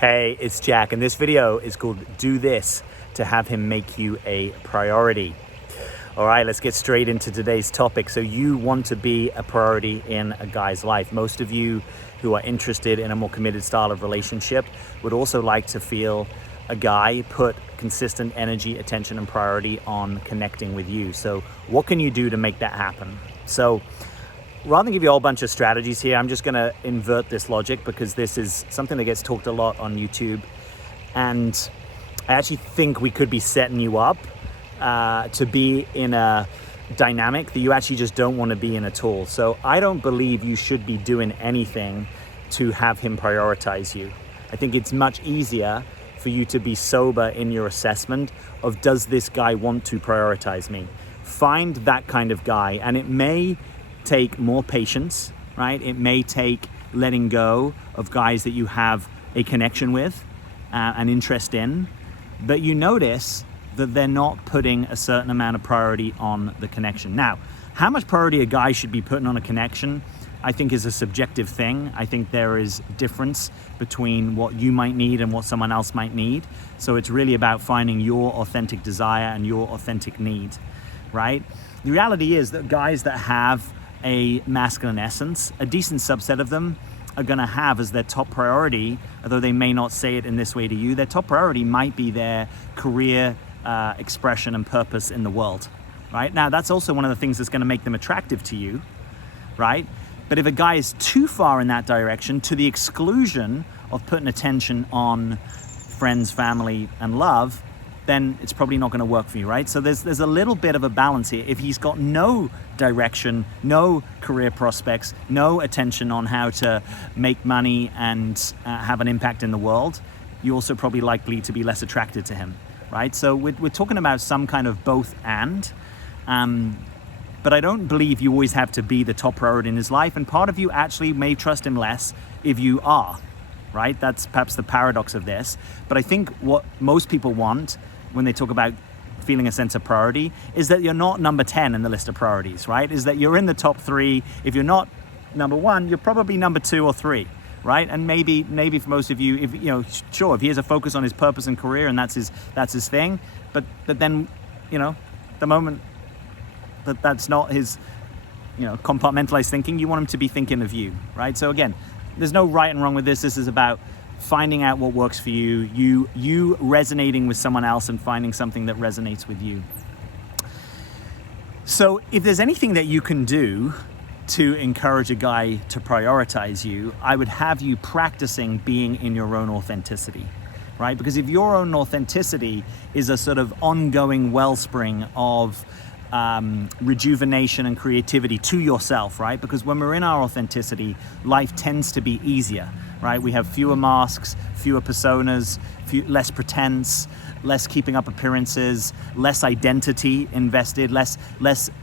Hey, it's Jack, and this video is called Do This to Have Him Make You a Priority. All right, let's get straight into today's topic. So you want to be a priority in a guy's life. Most of you who are interested in a more committed style of relationship would also like to feel a guy put consistent energy, attention, and priority on connecting with you. So what can you do to make that happen? So rather than give you a whole bunch of strategies here, I'm just going to invert this logic because this is something that gets talked a lot on YouTube. And I actually think we could be setting you up to be in a dynamic that you actually just don't want to be in at all. So I don't believe you should be doing anything to have him prioritize you. I think it's much easier for you to be sober in your assessment of, does this guy want to prioritize me? Find that kind of guy, and it may take more patience, right? It may take letting go of guys that you have a connection with, an interest in, but you notice that they're not putting a certain amount of priority on the connection. Now, how much priority a guy should be putting on a connection, I think is a subjective thing. I think there is difference between what you might need and what someone else might need. So it's really about finding your authentic desire and your authentic need, right? The reality is that guys that have a masculine essence, a decent subset of them are going to have as their top priority, although they may not say it in this way to you, their top priority might be their career expression and purpose in the world, right? Now, that's also one of the things that's going to make them attractive to you, right? But if a guy is too far in that direction, to the exclusion of putting attention on friends, family, and love, then it's probably not going to work for you, right? So there's a little bit of a balance here. If he's got no direction, no career prospects, no attention on how to make money and have an impact in the world, you're also probably likely to be less attracted to him, right? So we're talking about some kind of both and. But I don't believe you always have to be the top priority in his life. And part of you actually may trust him less if you are, right? That's perhaps the paradox of this. But I think what most people want when they talk about feeling a sense of priority is that you're not number 10 in the list of priorities, right? Is that you're in the top 3. If you're not number 1, you're probably number 2 or 3, right? And maybe for most of you, if you know, sure, if he has a focus on his purpose and career and that's his thing, but then, you know, the moment that's not his, you know, compartmentalized thinking, you want him to be thinking of you, right? So again, there's no right and wrong with this. This is about finding out what works for you, you resonating with someone else and finding something that resonates with you. So if there's anything that you can do to encourage a guy to prioritize you, I would have you practicing being in your own authenticity, right? Because if your own authenticity is a sort of ongoing wellspring of rejuvenation and creativity to yourself, right? Because when we're in our authenticity, life tends to be easier, right? We have fewer masks, fewer personas, less pretense, less keeping up appearances, less identity invested, less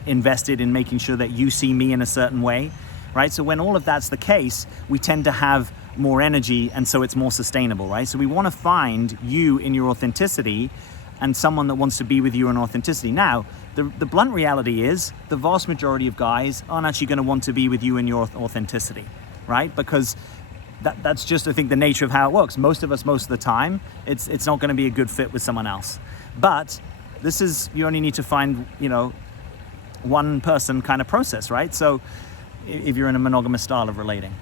invested in making sure that you see me in a certain way, right? So when all of that's the case, we tend to have more energy, and so it's more sustainable, right? So we want to find you in your authenticity and someone that wants to be with you in authenticity. Now, the blunt reality is the vast majority of guys aren't actually going to want to be with you in your authenticity, right? Because that's just, I think, the nature of how it works. Most of us, most of the time, it's not going to be a good fit with someone else. But this is, you only need to find, you know, one person kind of process, right? So if you're in a monogamous style of relating.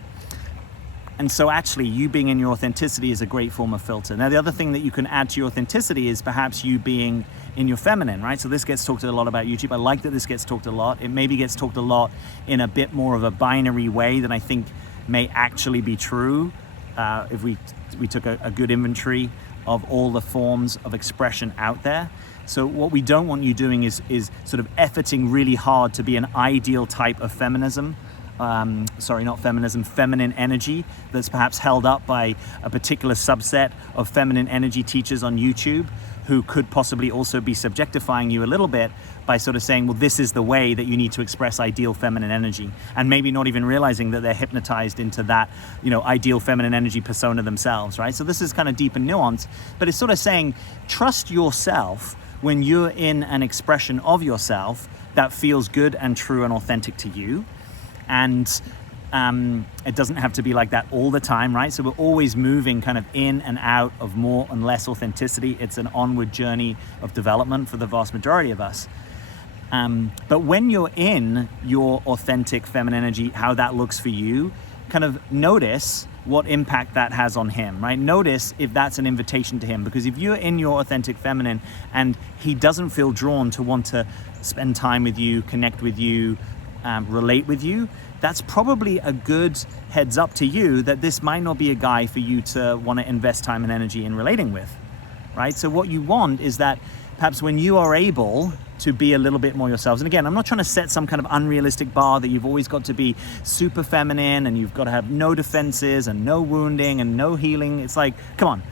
And so actually you being in your authenticity is a great form of filter. Now, the other thing that you can add to your authenticity is perhaps you being in your feminine, right? So this gets talked a lot about YouTube. I like that this gets talked a lot. It maybe gets talked a lot in a bit more of a binary way than I think may actually be true if we took a good inventory of all the forms of expression out there. So what we don't want you doing is sort of efforting really hard to be an ideal type of feminism. Feminine energy that's perhaps held up by a particular subset of feminine energy teachers on YouTube who could possibly also be subjectifying you a little bit by sort of saying, well, this is the way that you need to express ideal feminine energy, and maybe not even realizing that they're hypnotized into that, you know, ideal feminine energy persona themselves, right? So this is kind of deep and nuanced, but it's sort of saying, trust yourself when you're in an expression of yourself that feels good and true and authentic to you. And It doesn't have to be like that all the time, right? So we're always moving kind of in and out of more and less authenticity. It's an onward journey of development for the vast majority of us. But when you're in your authentic feminine energy, how that looks for you, kind of notice what impact that has on him, right? Notice if that's an invitation to him, because if you're in your authentic feminine and he doesn't feel drawn to want to spend time with you, connect with you, relate with you, that's probably a good heads up to you that this might not be a guy for you to want to invest time and energy in relating with, right? So what you want is that perhaps when you are able to be a little bit more yourselves, and again, I'm not trying to set some kind of unrealistic bar that you've always got to be super feminine and you've got to have no defenses and no wounding and no healing. It's like, come on,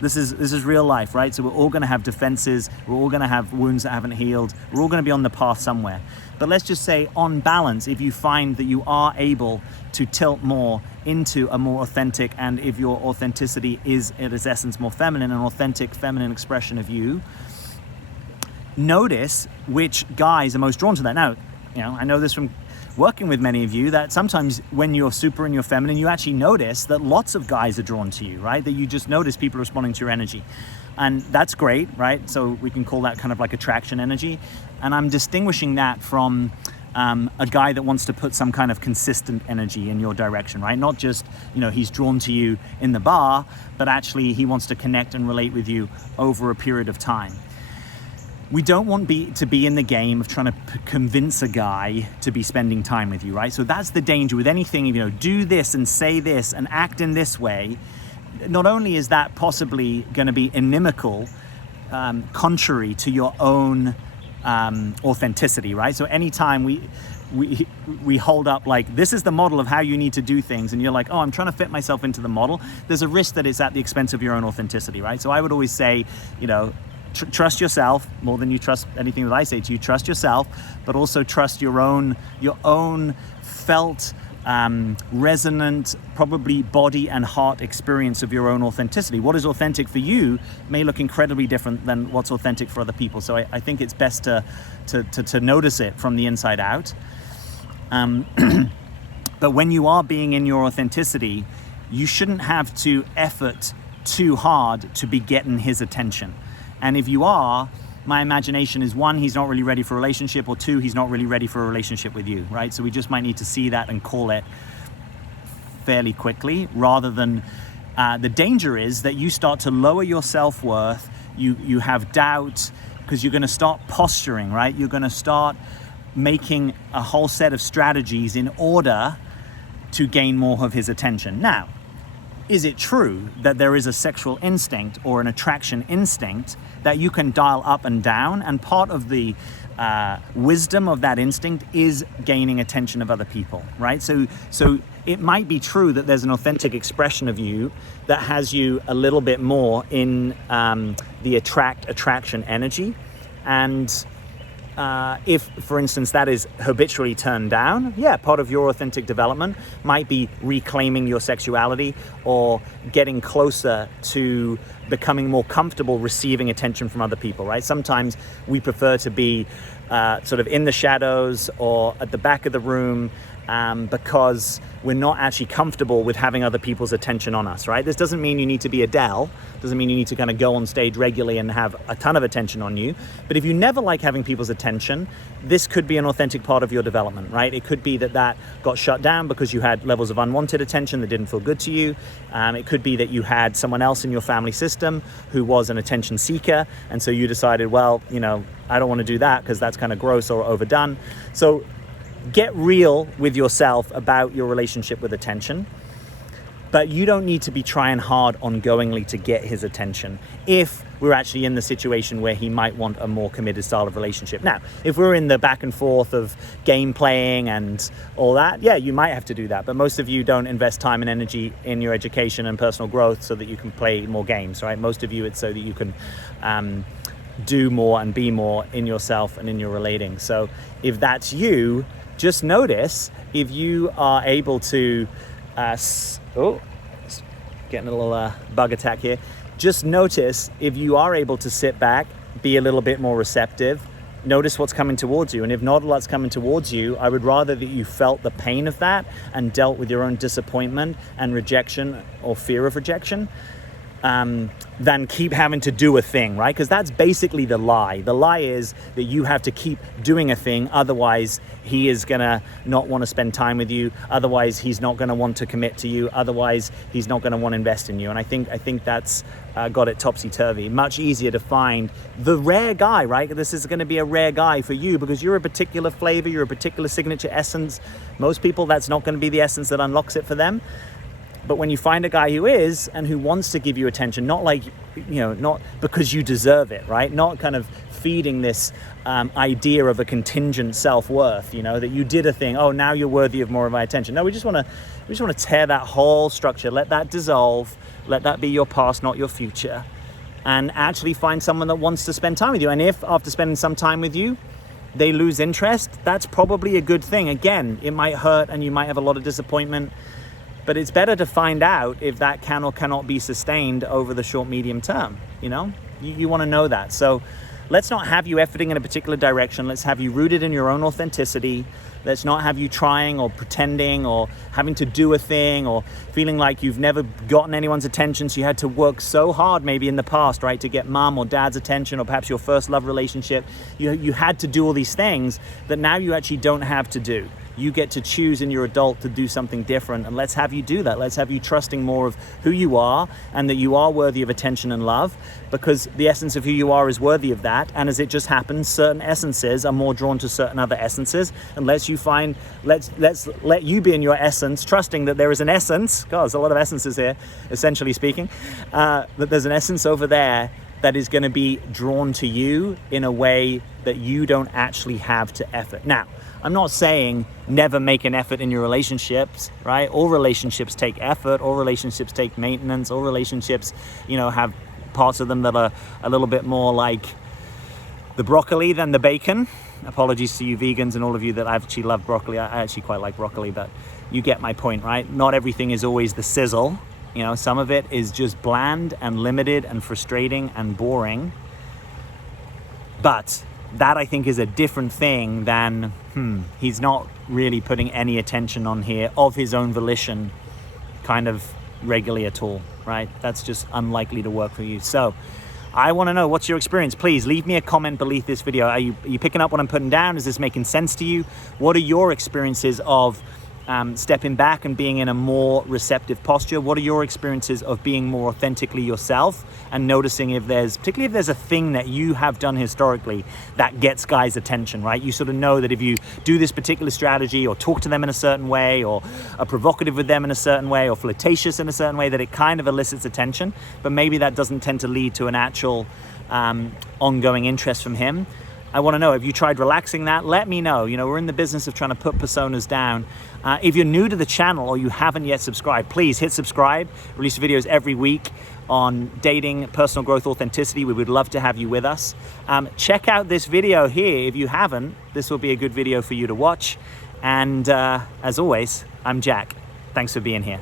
this is real life, right? So we're all going to have defenses, we're all going to have wounds that haven't healed, we're all going to be on the path somewhere. But let's just say, on balance, if you find that you are able to tilt more into a more authentic, and if your authenticity is at its essence more feminine, an authentic feminine expression of you, notice which guys are most drawn to that. Now, I know this from working with many of you, that sometimes when you're super in your feminine, you actually notice that lots of guys are drawn to you, right? That you just notice people responding to your energy. And that's great, right? So we can call that kind of like attraction energy. And I'm distinguishing that from a guy that wants to put some kind of consistent energy in your direction, right? Not just, he's drawn to you in the bar, but actually he wants to connect and relate with you over a period of time. We don't want to be in the game of trying to convince a guy to be spending time with you, right? So that's the danger with anything, do this and say this and act in this way. Not only is that possibly going to be inimical, contrary to your own authenticity, right? So anytime we hold up like, this is the model of how you need to do things, and you're like, oh, I'm trying to fit myself into the model, there's a risk that it's at the expense of your own authenticity, right? So I would always say, trust yourself more than you trust anything that I say to you. Trust yourself, but also trust your own felt, resonant, probably body and heart experience of your own authenticity. What is authentic for you may look incredibly different than what's authentic for other people. So I think it's best to notice it from the inside out. But when you are being in your authenticity, you shouldn't have to effort too hard to be getting his attention. And if you are, my imagination is, one, he's not really ready for a relationship, or two, he's not really ready for a relationship with you, right? So we just might need to see that and call it fairly quickly, rather than the danger is that you start to lower your self-worth, you have doubt, because you're going to start posturing, right? You're going to start making a whole set of strategies in order to gain more of his attention. Now, is it true that there is a sexual instinct or an attraction instinct that you can dial up and down? And part of the wisdom of that instinct is gaining attention of other people, right? So it might be true that there's an authentic expression of you that has you a little bit more in the attraction energy. And if, for instance, that is habitually turned down, part of your authentic development might be reclaiming your sexuality or getting closer to becoming more comfortable receiving attention from other people, right? Sometimes we prefer to be sort of in the shadows or at the back of the room because we're not actually comfortable with having other people's attention on us, right? This doesn't mean you need to be Adele, doesn't mean you need to kind of go on stage regularly and have a ton of attention on you. But if you never like having people's attention, this could be an authentic part of your development, right? It could be that got shut down because you had levels of unwanted attention that didn't feel good to you. It could be that you had someone else in your family system who was an attention seeker, and so you decided, well, I don't want to do that because that's kind of gross or overdone. So get real with yourself about your relationship with attention, but you don't need to be trying hard ongoingly to get his attention if we're actually in the situation where he might want a more committed style of relationship. Now, if we're in the back and forth of game playing and all that, you might have to do that, but most of you don't invest time and energy in your education and personal growth so that you can play more games, right? Most of you, it's so that you can do more and be more in yourself and in your relating. So if that's you, just notice if you are able to, getting a little bug attack here. Just notice if you are able to sit back, be a little bit more receptive, notice what's coming towards you. And if not a lot's coming towards you, I would rather that you felt the pain of that and dealt with your own disappointment and rejection or fear of rejection, than keep having to do a thing, right? Because that's basically the lie. The lie is that you have to keep doing a thing, otherwise he is gonna not want to spend time with you, otherwise he's not gonna want to commit to you, otherwise he's not gonna want to invest in you. And I think that's got it topsy-turvy. Much easier to find the rare guy, right? This is gonna be a rare guy for you because you're a particular flavor, you're a particular signature essence. Most people, that's not gonna be the essence that unlocks it for them. But when you find a guy who is and who wants to give you attention, not like, not because you deserve it, right? Not kind of feeding this idea of a contingent self-worth, that you did a thing. Oh, now you're worthy of more of my attention. No, we just want to tear that whole structure, let that dissolve, let that be your past, not your future, and actually find someone that wants to spend time with you. And if after spending some time with you, they lose interest, that's probably a good thing. Again, it might hurt and you might have a lot of disappointment. But it's better to find out if that can or cannot be sustained over the short, medium term, You want to know that. So let's not have you efforting in a particular direction. Let's have you rooted in your own authenticity. Let's not have you trying or pretending or having to do a thing or feeling like you've never gotten anyone's attention. So you had to work so hard maybe in the past, right, to get mom or dad's attention or perhaps your first love relationship. You had to do all these things that now you actually don't have to do. You get to choose in your adult to do something different, and let's have you do that. Let's have you trusting more of who you are and that you are worthy of attention and love, because the essence of who you are is worthy of that. And as it just happens, certain essences are more drawn to certain other essences, and let's let you be in your essence, trusting that there is an essence. God, there's a lot of essences here, essentially speaking, that there's an essence over there that is going to be drawn to you in a way that you don't actually have to effort. Now, I'm not saying never make an effort in your relationships, right? All relationships take effort, all relationships take maintenance, all relationships, have parts of them that are a little bit more like the broccoli than the bacon. Apologies to you vegans and all of you that actually love broccoli. I actually quite like broccoli, but you get my point, right? Not everything is always the sizzle. Some of it is just bland and limited and frustrating and boring. But that, I think, is a different thing than he's not really putting any attention on here of his own volition kind of regularly at all, right? That's just unlikely to work for you. So I want to know, what's your experience? Please leave me a comment beneath this video. Are you picking up what I'm putting down? Is this making sense to you? What are your experiences of stepping back and being in a more receptive posture? What are your experiences of being more authentically yourself and noticing particularly if there's a thing that you have done historically that gets guys' attention, right? You sort of know that if you do this particular strategy or talk to them in a certain way or are provocative with them in a certain way or flirtatious in a certain way, that it kind of elicits attention, but maybe that doesn't tend to lead to an actual ongoing interest from him. I want to know, have you tried relaxing that? Let me know. We're in the business of trying to put personas down. If you're new to the channel or you haven't yet subscribed, please hit subscribe. Release videos every week on dating, personal growth, authenticity. We would love to have you with us. Check out this video here. If you haven't, this will be a good video for you to watch. And as always, I'm Jack. Thanks for being here.